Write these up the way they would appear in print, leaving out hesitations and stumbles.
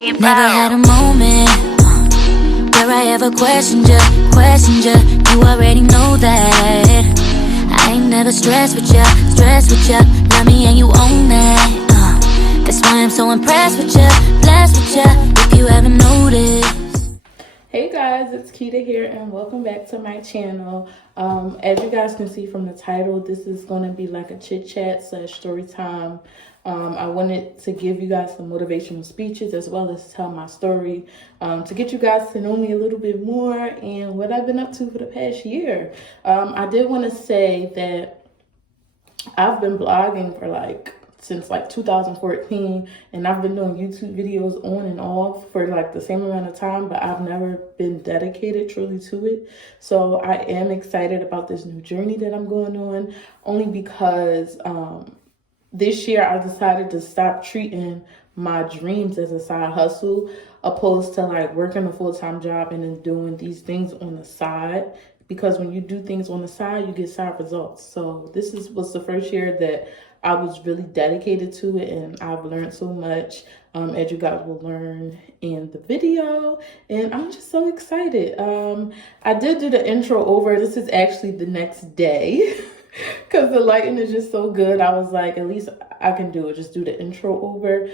Never had a moment where I ever questioned you. You already know that. I ain't never stressed with you. Love me and you own that. That's why I'm so impressed with you, blessed with you. If you ever noticed. Hey guys, it's Keta here and welcome back to my channel. As you guys can see from the title, this is going to be like a chit chat / story time. I wanted to give you guys some motivational speeches as well as tell my story to get you guys to know me a little bit more and what I've been up to for the past year. I did want to say that I've been blogging for since 2014, and I've been doing YouTube videos on and off for the same amount of time, but I've never been dedicated truly to it. So I am excited about this new journey that I'm going on, only because this year I decided to stop treating my dreams as a side hustle, opposed to working a full-time job and then doing these things on the side. Because when you do things on the side, you get side results. So this was the first year that I was really dedicated to it, and I've learned so much, as you guys will learn in the video, and I'm just so excited. I did do the intro over. This is actually the next day because the lighting is just so good. I was like, at least I can do it, just do the intro over.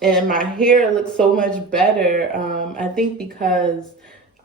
And my hair looks so much better. I think because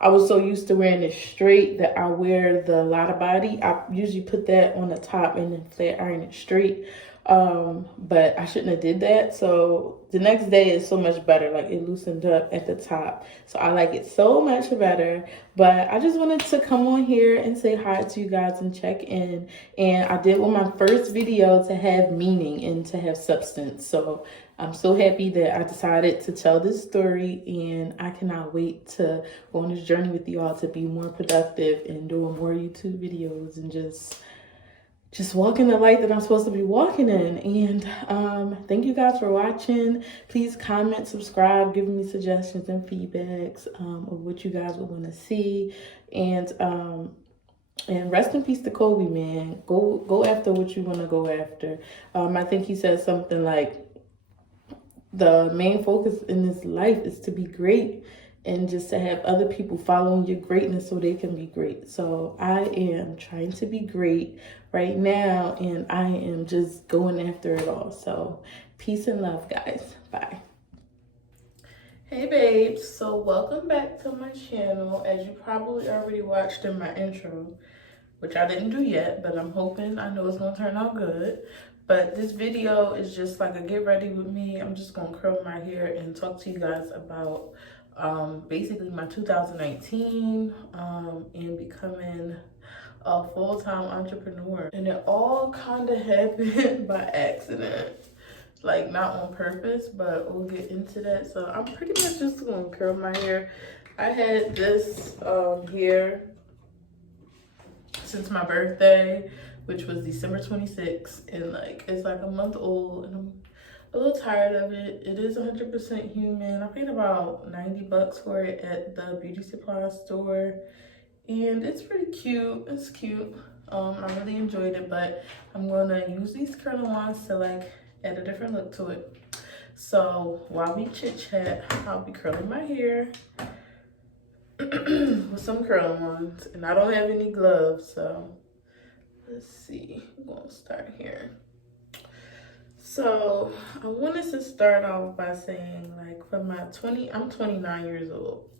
I was so used to wearing it straight that I wear the lotta body. I usually put that on the top and then flat iron it straight. But I shouldn't have did that. So the next day is so much better. It loosened up at the top. So I like it so much better. But I just wanted to come on here and say hi to you guys and check in. And I did want my first video to have meaning and to have substance. So I'm so happy that I decided to tell this story, and I cannot wait to go on this journey with you all to be more productive and doing more YouTube videos and just walking the light that I'm supposed to be walking in. And thank you guys for watching. Please comment, subscribe, give me suggestions and feedbacks of what you guys would want to see. And rest in peace to Kobe, man. Go after what you want to go after. I think he said something like, the main focus in this life is to be great and just to have other people following your greatness so they can be great. So I am trying to be great right now, and I am just going after it all. So peace and love, guys. Bye. Hey babes, so welcome back to my channel. As you probably already watched in my intro, which I didn't do yet, but I'm hoping, I know it's gonna turn out good. But this video is just like a get ready with me. I'm just gonna curl my hair and talk to you guys about basically my 2019 and becoming a full-time entrepreneur. And it all kind of happened by accident, not on purpose, but we'll get into that. So I'm pretty much just gonna curl my hair. I had this hair since my birthday, which was December 26th, and it's a month old, and I'm a little tired of it. It is 100% human. I paid about $90 for it at the beauty supply store, and it's pretty cute. It's cute. I really enjoyed it, but I'm gonna use these curl-ons to add a different look to it. So while we chit chat, I'll be curling my hair with some curl-ons, and I don't have any gloves, so let's see. I'm gonna start here. So I wanted to start off by saying, for my I'm 29 years old,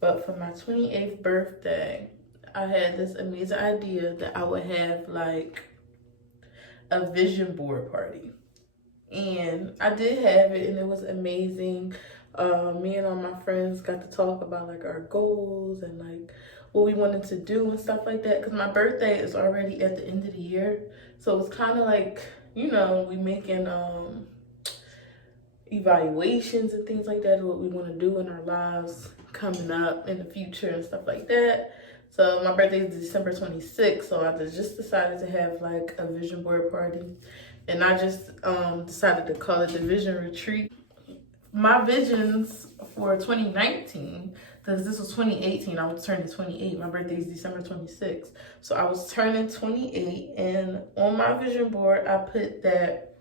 but for my 28th birthday, I had this amazing idea that I would have a vision board party. And I did have it, and it was amazing. Me and all my friends got to talk about our goals and what we wanted to do and stuff like that, because my birthday is already at the end of the year. So it's kind of we making evaluations and things like that of what we want to do in our lives coming up in the future and stuff like that. So my birthday is December 26th, so I just decided to have a vision board party, and I just decided to call it the Vision Retreat. My visions for 2019, because this was 2018, I was turning 28. My birthday is December 26th. So I was turning 28, and on my vision board, I put that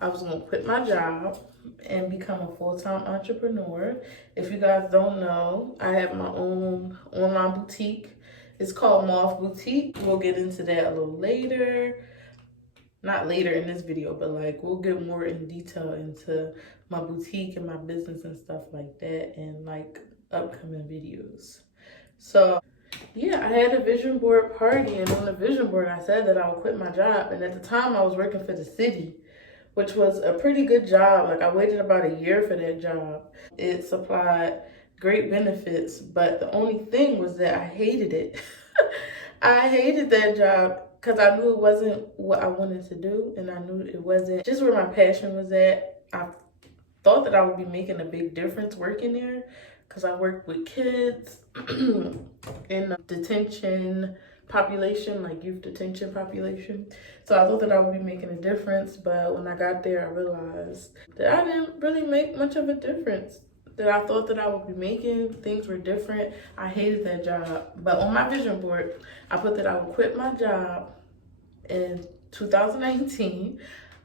I was gonna quit my job and become a full-time entrepreneur. If you guys don't know, I have my own online boutique. It's called Moth Boutique. We'll get into that a little later. Not later in this video, but like we'll get more in detail into my boutique and my business and stuff like that and like upcoming videos. So yeah, I had a vision board party, and on the vision board I said that I would quit my job. And at the time I was working for the city, which was a pretty good job. Like I waited about a year for that job. It supplied great benefits, but the only thing was that I hated it. I hated that job because I knew it wasn't what I wanted to do, and I knew it wasn't just where my passion was at. I thought that I would be making a big difference working there because I worked with kids in the detention population, like youth detention population. So I thought that I would be making a difference, but when I got there, I realized that I didn't really make much of a difference that I thought that I would be making. Things were different. I hated that job. But on my vision board, I put that I would quit my job in 2019.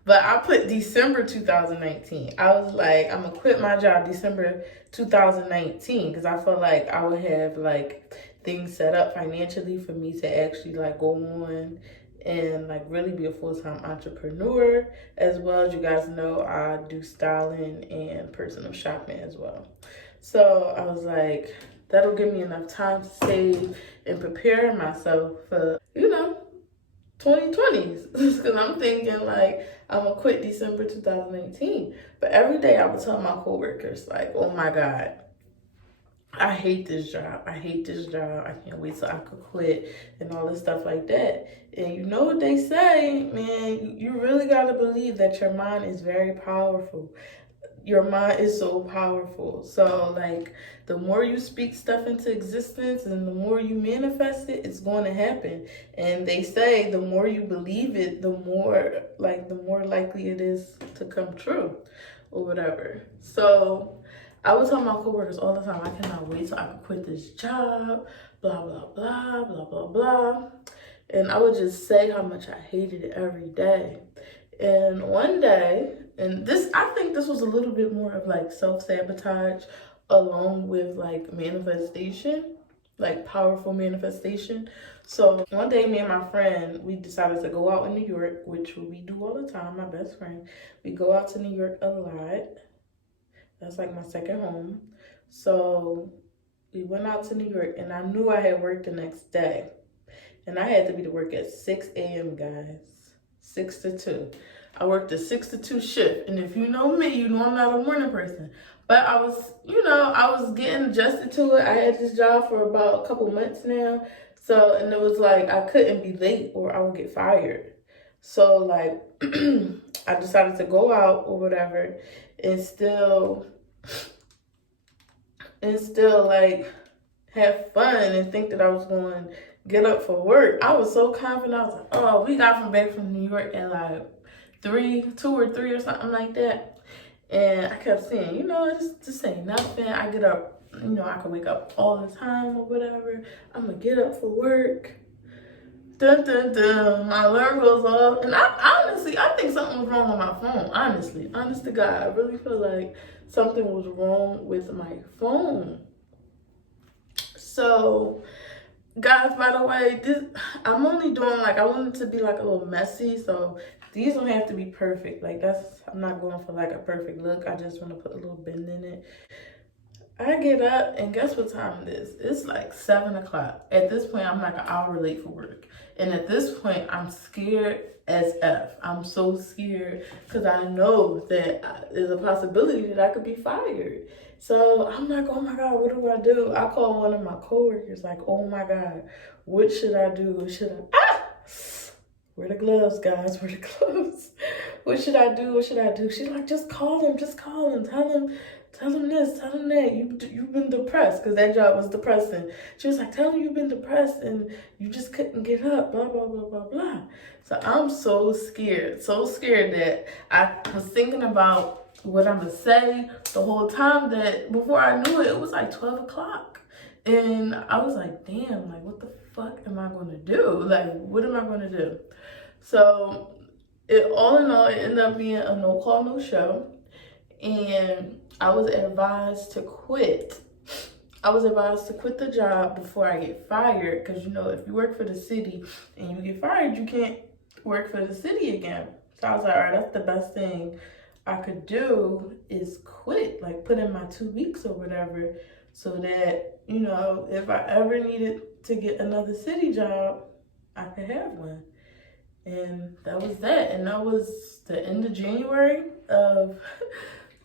But I put December 2019. I was like, I'm gonna quit my job December 2019 because I felt like I would have like things set up financially for me to actually like go on and like really be a full-time entrepreneur. As well, as you guys know, I do styling and personal shopping as well. So I was like, that'll give me enough time to save and prepare myself for, 2020s. Because I'm thinking like I'm gonna quit December 2018. But every day I would tell my coworkers like, oh my God, I hate this job. I hate this job. I can't wait till I could quit and all this stuff like that. And you know what they say, man, you really gotta believe that your mind is very powerful. Your mind is so powerful. So like the more you speak stuff into existence and the more you manifest it, it's going to happen. And they say the more you believe it, the more likely it is to come true or whatever. So I would tell my coworkers all the time, I cannot wait till I can quit this job, blah, blah, blah, blah, blah, blah. And I would just say how much I hated it every day. And one day, and I think this was a little bit more of like self-sabotage along with like manifestation, like powerful manifestation. So one day, me and my friend, we decided to go out in New York, which we do all the time, my best friend. We go out to New York a lot. That's like my second home. So we went out to New York, and I knew I had work the next day. And I had to be to work at 6 a.m., guys. 6 to 2. I worked a 6 to 2 shift. And if you know me, you know I'm not a morning person. But I was getting adjusted to it. I had this job for about a couple months now. So, and it was like I couldn't be late or I would get fired. So, like, I decided to go out or whatever and still like have fun and think that I was going to get up for work. I was so confident. I was like, oh, we got back from New York at like 2 or 3 or something like that. And I kept saying, just say nothing. I get up, I can wake up all the time or whatever. I'm going to get up for work. Dun, dun, dun. My alarm goes off. And I think something was wrong with my phone. Honest to God, I really feel like something was wrong with my phone. So, guys, by the way, I'm only doing I want it to be like a little messy. So these don't have to be perfect. I'm not going for like a perfect look. I just want to put a little bend in it. I get up and guess what time it is? It's like 7 o'clock. At this point, I'm like an hour late for work. And at this point, I'm scared as F. I'm so scared because I know that there's a possibility that I could be fired. So I'm like, oh my God, what do? I call one of my coworkers like, oh my God, what should I do? Where the gloves, guys? Where the gloves? What should I do? She's like, just call him. Tell him this, tell him that. You've been depressed because that job was depressing. She was like, tell him you've been depressed and you just couldn't get up, blah, blah, blah, blah, blah. So I'm so scared that I was thinking about what I'm going to say the whole time that before I knew it, it was like 12 o'clock. And I was like, damn, what the fuck am I going to do? What am I going to do? So all in all, it ended up being a no call, no show. And I was advised to quit. I was advised to quit the job before I get fired, because you know, if you work for the city and you get fired, you can't work for the city again. So I was like, all right, that's the best thing I could do is quit, like put in my 2 weeks or whatever, so that, you know, if I ever needed to get another city job, I could have one. And that was that. And that was the end of January of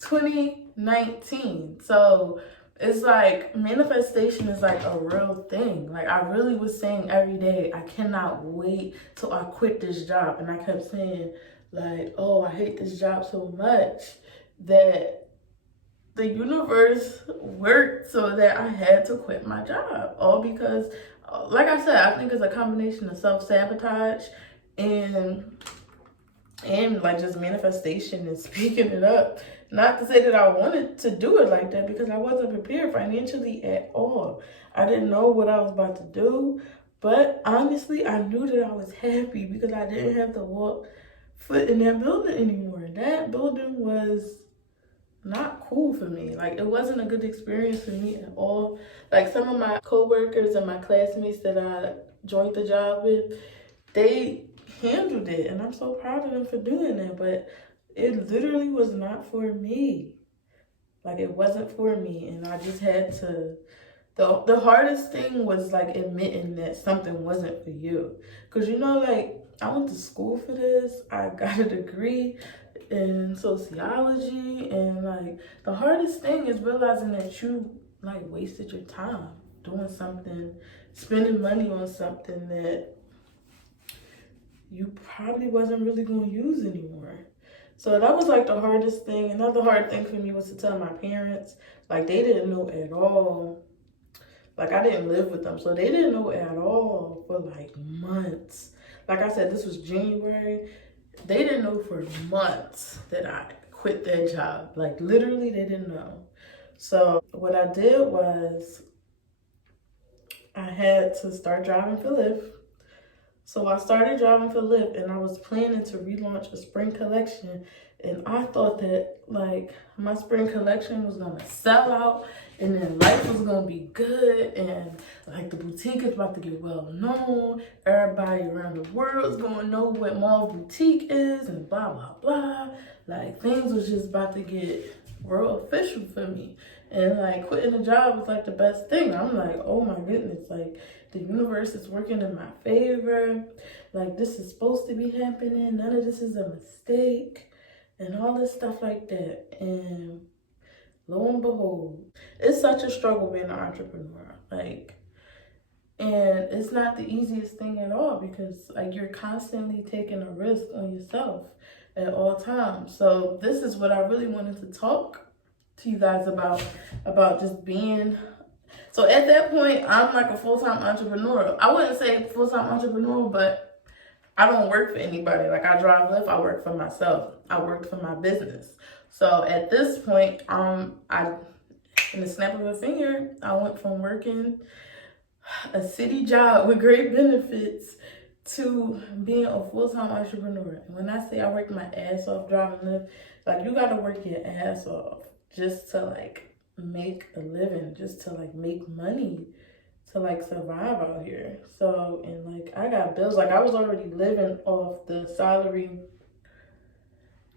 2019. So it's like manifestation is like a real thing. Like I really was saying every day, I cannot wait till I quit this job. And I kept saying like, oh, I hate this job so much that the universe worked so that I had to quit my job. All because, like I said, I think it's a combination of self-sabotage and like just manifestation and speaking it up. Not to say that I wanted to do it like that, because I wasn't prepared financially at all. I didn't know what I was about to do, but honestly, I knew that I was happy because I didn't have to walk foot in that building anymore. That building was not cool for me. Like, it wasn't a good experience for me at all. Like, some of my coworkers and my classmates that I joined the job with, they handled it, and I'm so proud of them for doing that, but it literally was not for me. Like, it wasn't for me, and I just had to, the hardest thing was like admitting that something wasn't for you. Because, you know, like, I went to school for this, I got a degree in sociology, and like the hardest thing is realizing that you like wasted your time doing something, spending money on something that you probably wasn't really going to use anymore. So that was like the hardest thing. Another hard thing for me was to tell my parents. Like, they didn't know at all. Like, I didn't live with them, so they didn't know at all for like months. Like I said, this was January. They didn't know for months that I quit that job. Like, literally, they didn't know. So what I did was I had to start driving for Lyft. So I started driving for Lyft, and I was planning to relaunch a spring collection. And I thought that like my spring collection was gonna sell out, and then life was gonna be good, and like the boutique is about to get well known. Everybody around the world is gonna know what Mall Boutique is, and blah blah blah. Like, things was just about to get real official for me. And like quitting the job was like the best thing. I'm like, oh my goodness, like the universe is working in my favor. Like, this is supposed to be happening. None of this is a mistake. And all this stuff like that. And lo and behold, it's such a struggle being an entrepreneur. Like, and it's not the easiest thing at all, because like you're constantly taking a risk on yourself at all times. So this is what I really wanted to talk to you guys about just being. So at that point, I'm like a full-time entrepreneur. I wouldn't say full-time entrepreneur, but I don't work for anybody. Like, I drive Lyft, I work for myself. I work for my business. So at this point, in the snap of a finger, I went from working a city job with great benefits to being a full-time entrepreneur. And when I say I worked my ass off driving Lyft, like, you gotta work your ass off just to like make a living, just to like make money, to like survive out here. So, and like I got bills. Like, I was already living off the salary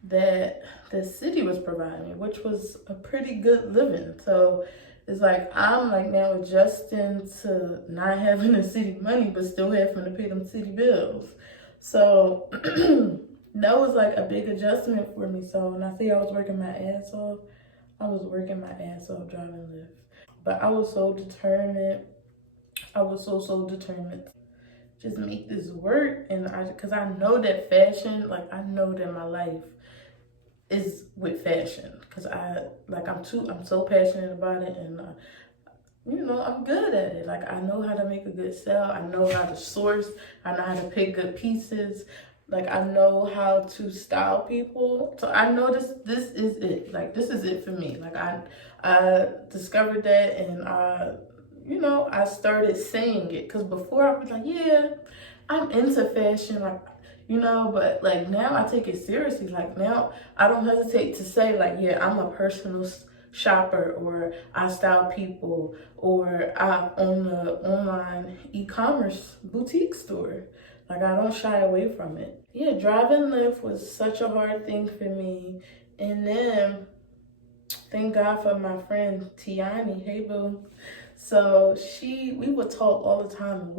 that the city was providing me, which was a pretty good living. So it's like I'm like now adjusting to not having the city money, but still having to pay them city bills. So that was like a big adjustment for me. So when I say I was working my ass off, I was working my ass off driving Lyft. But I was so determined. I was so determined to just make this work. And because I know that fashion, like, I know that my life is with fashion, because I'm so passionate about it, and you know, I'm good at it. Like, I know how to make a good sale. I know how to source. I know how to pick good pieces. Like, I know how to style people. So I know this is it. Like, this is it for me. Like, I discovered that, and I started saying it. Because before I was like, yeah, I'm into fashion. Like, you know, but like now I take it seriously. Like now I don't hesitate to say like, yeah, I'm a personal shopper, or I style people, or I own the online e-commerce boutique store. Like I don't shy away from it. Yeah, driving Lyft was such a hard thing for me. And then thank God for my friend Tiani. Hey boo. So we would talk all the time.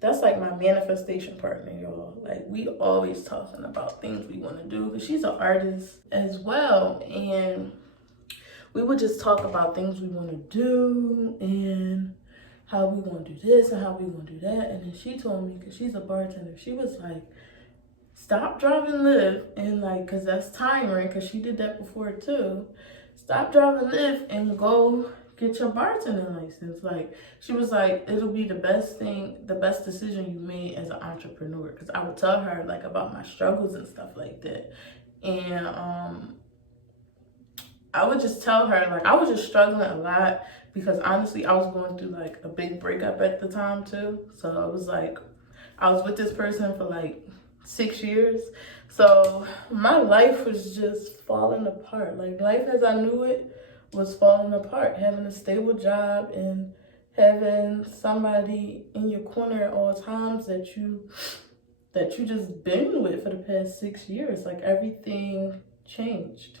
That's like my manifestation partner, y'all. Like we always talking about things we want to do, because she's an artist as well. And we would just talk about things we want to do and how we want to do this and how we want to do that. And then she told me, because she's a bartender, she was like, stop driving Lyft and like, because that's tiring, because she did that before too. Stop driving Lyft and go get your bartending license. Like, she was like, it'll be the best decision you made as an entrepreneur. Because I would tell her like about my struggles and stuff like that. And I would just tell her, like, I was just struggling a lot, because honestly, I was going through like a big breakup at the time too. So it was like, I was with this person for like 6 years. So my life was just falling apart. Like life as I knew it was falling apart. Having a stable job and having somebody in your corner at all times that you just been with for the past 6 years. Like everything changed.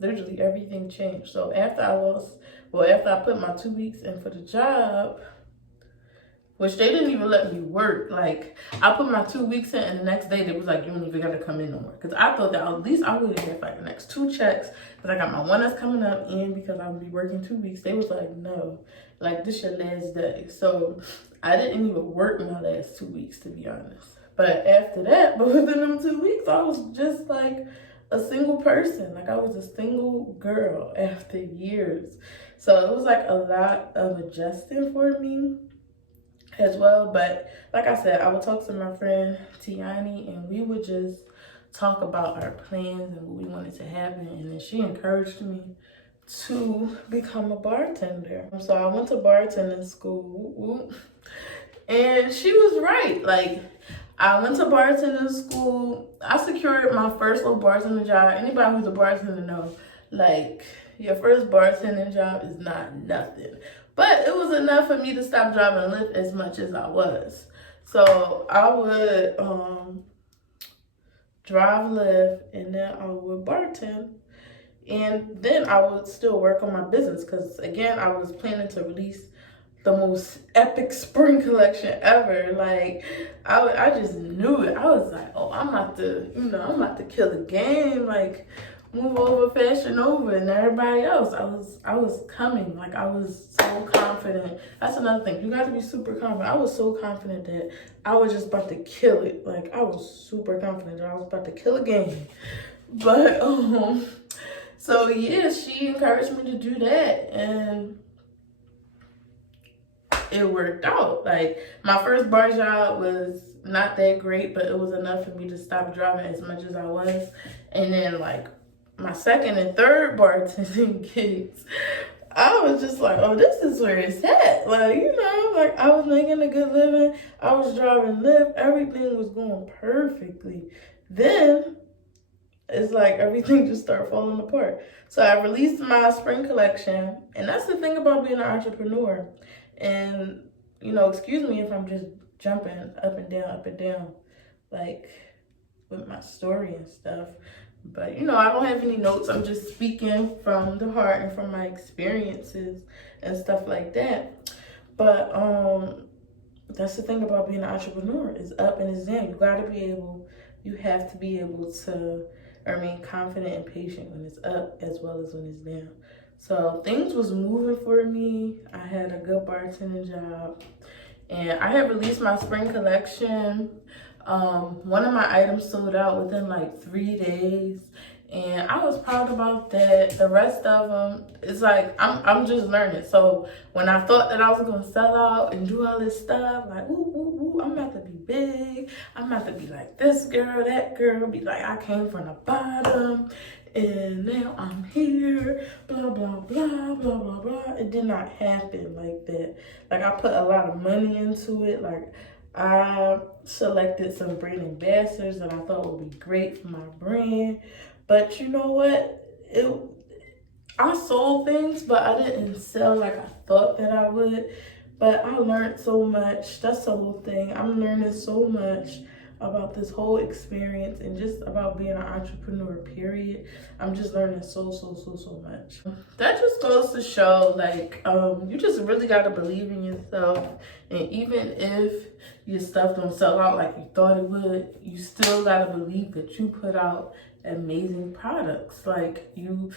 Literally everything changed. So after I put my 2 weeks in for the job, which they didn't even let me work. Like I put my 2 weeks in, and the next day they was like, you don't even gotta come in no more. Because I thought that at least I would get like the next 2 checks, because I got my one that's coming up, and because I would be working 2 weeks. They was like, no, like this your last day. So I didn't even work my last 2 weeks, to be honest. But after that, but within them 2 weeks, I was just like a single person. Like I was a single girl after years. So it was like a lot of adjusting for me as well. But like I said, I would talk to my friend Tiani, and we would just talk about our plans and what we wanted to happen. And then she encouraged me to become a bartender. So I went to bartending school, and she was right. Like I went to bartending school. I secured my first little bartender job. Anybody who's a bartender know, like your first bartending job is not nothing. But it was enough for me to stop driving Lyft as much as I was. So I would drive Lyft, and then I would bartend. And then I would still work on my business, because again, I was planning to release the most epic spring collection ever. Like I just knew it. I was like, oh, I'm about to kill the game. Like move over Fashion Nova and everybody else. I was coming. Like I was so confident. That's another thing. You got to be super confident. I was so confident that I was just about to kill it. Like I was super confident that I was about to kill a game. But so yeah, she encouraged me to do that, and it worked out. Like my first bar job was not that great, but it was enough for me to stop driving as much as I was. And then like my second and third bartending gigs, I was just like, oh, this is where it's at. Like, you know, like I was making a good living. I was driving Lyft. Everything was going perfectly. Then it's like everything just started falling apart. So I released my spring collection. And that's the thing about being an entrepreneur. And, you know, excuse me if I'm just jumping up and down, like with my story and stuff. But, you know, I don't have any notes. I'm just speaking from the heart and from my experiences and stuff like that. But that's the thing about being an entrepreneur. It's up and it's down. You have to be able to remain confident and patient when it's up as well as when it's down. So things was moving for me. I had a good bartending job, and I had released my spring collection. One of my items sold out within like 3 days, and I was proud about that. The rest of them, it's like I'm just learning. So when I thought that I was gonna sell out and do all this stuff, like ooh, I'm about to be big. I'm about to be like this girl, that girl. Be like, I came from the bottom, and now I'm here. Blah blah blah blah blah blah. It did not happen like that. Like I put a lot of money into it. Like I selected some brand ambassadors that I thought would be great for my brand. But you know what? I sold things, but I didn't sell like I thought that I would. But I learned so much. That's the whole thing. I'm learning so much about this whole experience and just about being an entrepreneur, period. I'm just learning so much. That just goes to show, like, you just really got to believe in yourself. And even if your stuff don't sell out like you thought it would, you still got to believe that you put out amazing products. Like, you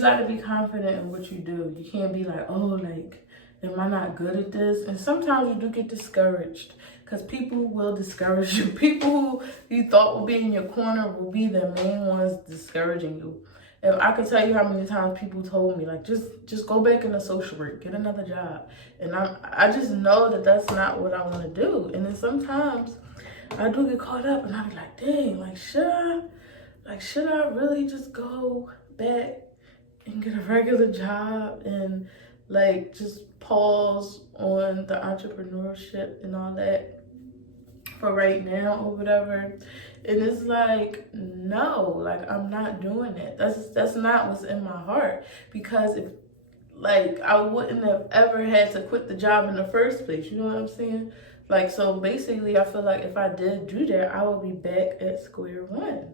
got to be confident in what you do. You can't be like, oh, like, am I not good at this? And sometimes you do get discouraged because people will discourage you. People who you thought would be in your corner will be the main ones discouraging you. And I can tell you how many times people told me, like, just go back into social work, get another job. And I just know that that's not what I want to do. And then sometimes I do get caught up and I be like, dang, like, should I really just go back and get a regular job and like just pause on the entrepreneurship and all that for right now or whatever? And it's like, no, like, I'm not doing it. That's not what's in my heart, because if, like, I wouldn't have ever had to quit the job in the first place. You know what I'm saying? Like, so basically I feel like if I did do that, I would be back at square one.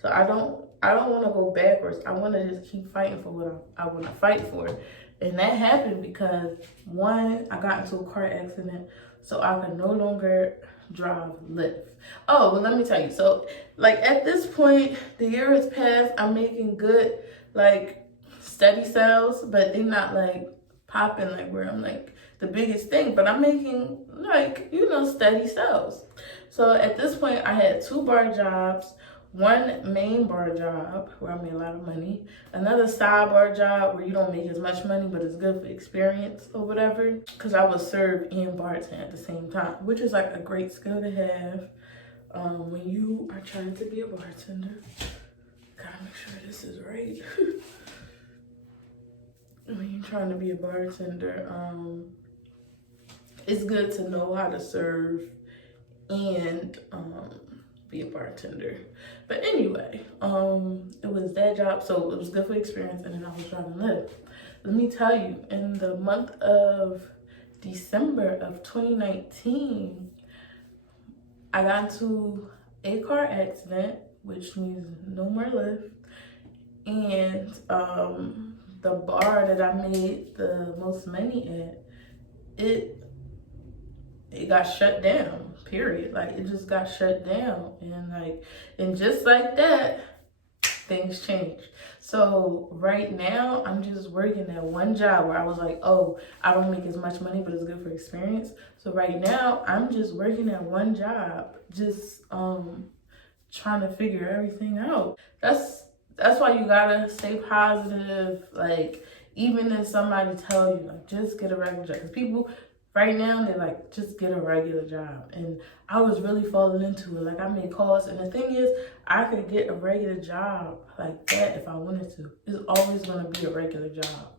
So I don't want to go backwards. I want to just keep fighting for what I want to fight for. And that happened because, one, I got into a car accident, so I could no longer drive Lyft. Oh, well, let me tell you. So, like, at this point, the year has passed. I'm making good, like, steady sales, but they're not, like, popping, like, where I'm, like, the biggest thing. But I'm making, like, you know, steady sales. So, at this point, I had 2 bar jobs. One main bar job where I made a lot of money, another side bar job where you don't make as much money, but it's good for experience or whatever. Because I would serve and bartend at the same time, which is like a great skill to have when you are trying to be a bartender. Gotta make sure this is right. When you're trying to be a bartender, it's good to know how to serve and be a bartender. But anyway, it was that job, so it was good for experience, and then I was driving Lyft. Let me tell you, in the month of December of 2019, I got into a car accident, which means no more Lyft, and the bar that I made the most money at, it got shut down, period. Like, it just got shut down. And just like that, things changed. So right now, I'm just working at one job where I was like, oh, I don't make as much money, but it's good for experience. So right now, I'm just working at one job, just trying to figure everything out. That's why you gotta stay positive. Like, even if somebody tell you, like, just get a regular job. Because people right now, they're like, just get a regular job. And I was really falling into it. Like, I made calls. And the thing is, I could get a regular job like that if I wanted to. It's always going to be a regular job.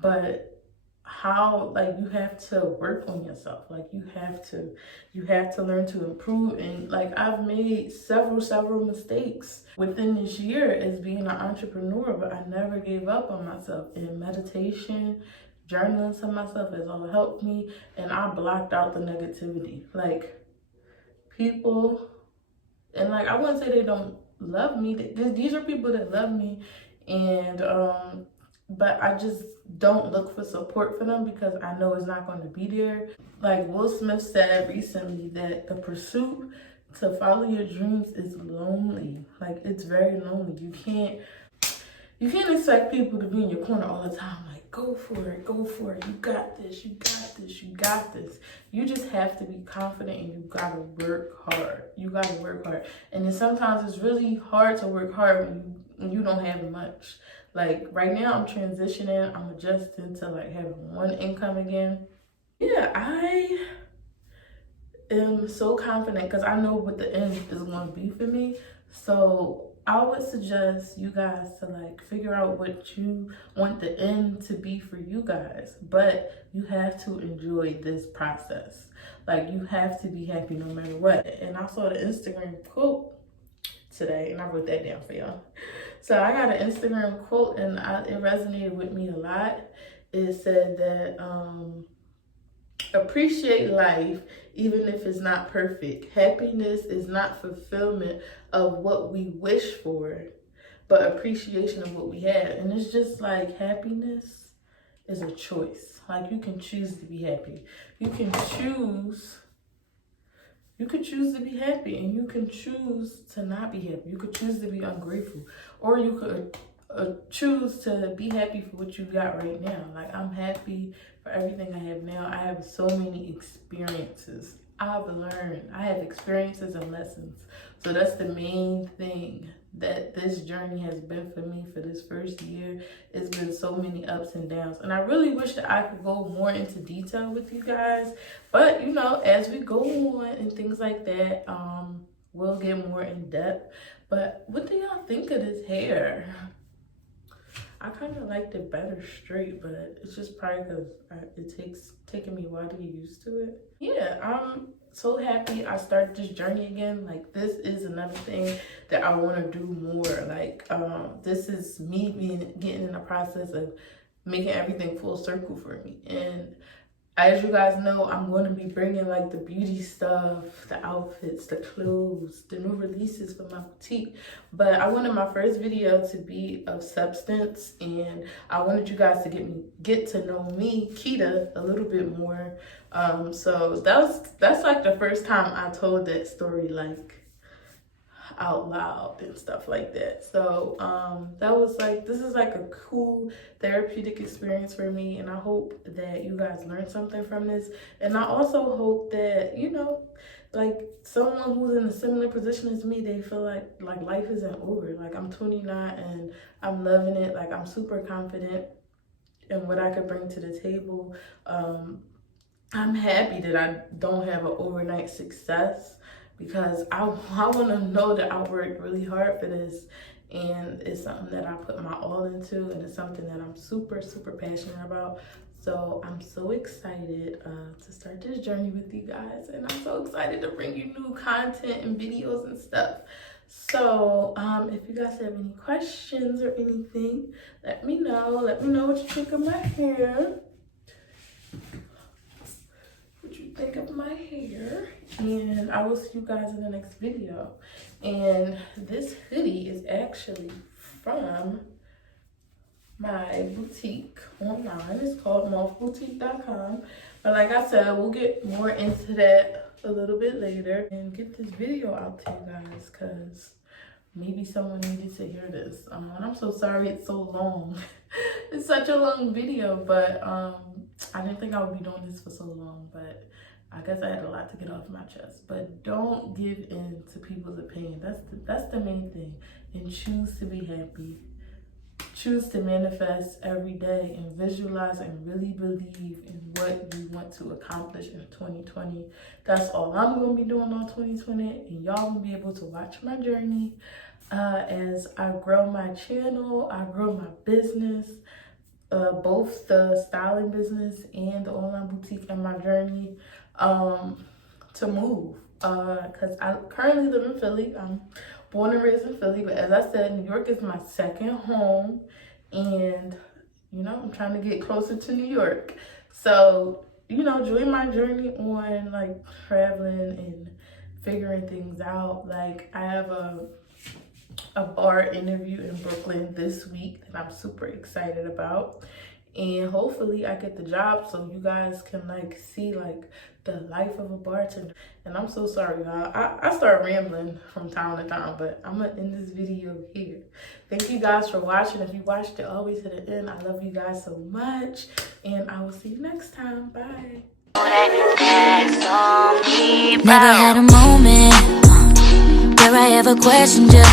But how, like, you have to work on yourself. Like, you have to learn to improve. And like, I've made several mistakes within this year as being an entrepreneur, but I never gave up on myself. And meditation, journaling to myself has all helped me, and I blocked out the negativity. Like, people, and like, I wouldn't say they don't love me. These are people that love me, and but I just don't look for support for them because I know it's not going to be there. Like Will Smith said recently that the pursuit to follow your dreams is lonely. Like, it's very lonely. You can't expect people to be in your corner all the time. Like, go for it, you got this, you got this. You just have to be confident, and you gotta work hard. And then sometimes it's really hard to work hard when you don't have much. Like, right now I'm transitioning, I'm adjusting to like having one income again. Yeah, I am so confident because I know what the end is going to be for me. So I would suggest you guys to like figure out what you want the end to be for you guys, but you have to enjoy this process. Like, you have to be happy no matter what. And I saw the Instagram quote today, and I wrote that down for y'all. So I got an Instagram quote, and it resonated with me a lot. It said that appreciate life even if it's not perfect. Happiness is not fulfillment of what we wish for, but appreciation of what we have. And it's just like, happiness is a choice. Like, you can choose to be happy. You can choose to be happy, and you can choose to not be happy. You could choose to be ungrateful, or you could choose to be happy for what you got right now. Like, I'm happy for everything I have now. I have so many experiences I've learned. I have experiences and lessons. So that's the main thing that this journey has been for me for this first year. It's been so many ups and downs, and I really wish that I could go more into detail with you guys, but you know, as we go on and things like that, we'll get more in depth. But what do y'all think of this hair? I kind of liked it better straight, but it's just probably because it's taking me a while to get used to it. Yeah, I'm so happy I started this journey again. Like, this is another thing that I want to do more. Like, this is me getting in the process of making everything full circle for me. And as you guys know, I'm going to be bringing like the beauty stuff, the outfits, the clothes, the new releases for my boutique. But I wanted my first video to be of substance, and I wanted you guys to get to know me, Keta, a little bit more. So that's like the first time I told that story like out loud and stuff like that. So that was like, this is like a cool therapeutic experience for me, and I hope that you guys learned something from this. And I also hope that, you know, like someone who's in a similar position as me, they feel like life isn't over. Like, I'm 29 and I'm loving it. Like, I'm super confident in what I could bring to the table. I'm happy that I don't have an overnight success, because I want to know that I worked really hard for this, and it's something that I put my all into, and it's something that I'm super, super passionate about. So I'm so excited to start this journey with you guys, and I'm so excited to bring you new content and videos and stuff. So if you guys have any questions or anything, let me know. Let me know what you think of my hair. Think of my hair, and I will see you guys in the next video. And this hoodie is actually from my boutique online. It's called mothboutique.com, but like I said, we'll get more into that a little bit later and get this video out to you guys, because maybe someone needed to hear this. And I'm so sorry it's so long. It's such a long video, but I didn't think I would be doing this for so long, but I guess I had a lot to get off my chest. But don't give in to people's opinion. That's the main thing. And choose to be happy. Choose to manifest every day, and visualize and really believe in what you want to accomplish in 2020. That's all I'm going to be doing on 2020, and y'all will be able to watch my journey as I grow my channel, I grow my business, both the styling business and the online boutique, and my journey to move, because I currently live in Philly. I'm born and raised in Philly, but as I said, New York is my second home, and you know, I'm trying to get closer to New York. So, you know, join my journey on like traveling and figuring things out. Like, I have a bar interview in Brooklyn this week that I'm super excited about, and hopefully I get the job so you guys can like see like the life of a bartender. And I'm so sorry, y'all. I start rambling from time to time, but I'm gonna end this video here. Thank you guys for watching. If you watched it all the way to the end, I love you guys so much, and I will see you next time. Bye. Never had a moment where I ever questioned you.